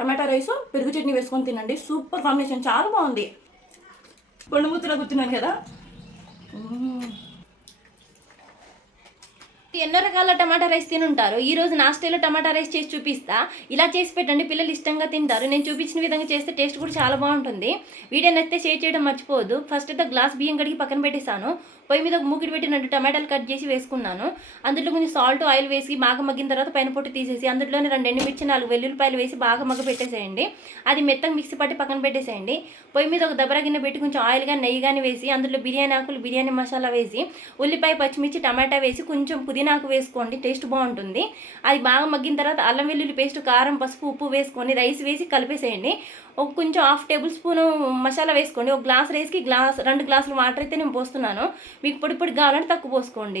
టమాటా rice పెరుగు చట్నీ వేసుకొని తినండి. సూపర్ కాంబినేషన్, చాలా బాగుంది. కొండముత్తులా కూర్చున్నాను కదా. ఎన్నో రకాల టమాటా రైస్ తినుంటారు. ఈ రోజు నా స్టైల్లో టమాటా రైస్ చేసి చూపిస్తా. ఇలా చేసి పెట్టండి, పిల్లలు ఇష్టంగా తింటారు. నేను చూపించిన విధంగా చేస్తే టేస్ట్ కూడా చాలా బాగుంటుంది. వీడియో నచ్చితే షేర్ చేయడం మర్చిపోవద్దు. ఫస్ట్ అయితే గ్లాస్ బియ్యం కడిగి పక్కన పెట్టేశాను. పొయ్యి మీద ఒక మూకిడి పెట్టి 2 టమాటాలు కట్ చేసి వేసుకున్నాను. అందులో కొంచెం సాల్ట్, ఆయిల్ వేసి బాగా మగ్గిన తర్వాత పైన పొట్టు తీసేసి అందులోనే 2 ఎండుమిర్చి, 4 వెల్లుల్లిపాయలు వేసి బాగా మగ్గ పెట్టేసేయండి. అది మెత్తగా మిక్సీ పట్టి పక్కన పెట్టేసేయండి. పొయ్యి మీద ఒక దబరా గిన్నె పెట్టి కొంచెం ఆయిల్ కానీ నెయ్యి కానీ వేసి అందులో బిర్యానీ ఆకులు, బిర్యానీ మసాలా వేసి ఉల్లిపాయ, పచ్చిమిర్చి, టమాటా వేసి కొంచెం పుదీనాకు వేసుకోండి, టేస్ట్ బాగుంటుంది. అది బాగా మగ్గిన తర్వాత అల్లం వెల్లుల్లి పేస్ట్, కారం, పసుపు, ఉప్పు వేసుకొని రైస్ వేసి కలిపేసేయండి. ఒక కొంచెం 1/2 టేబుల్ స్పూన్ మసాలా వేసుకోండి. ఒక గ్లాస్ రైస్కి 2 గ్లాసులు వాటర్ అయితే నేను పోస్తున్నాను. మీకు పొడి పొడి కావాలంటే తక్కువ పోసుకోండి.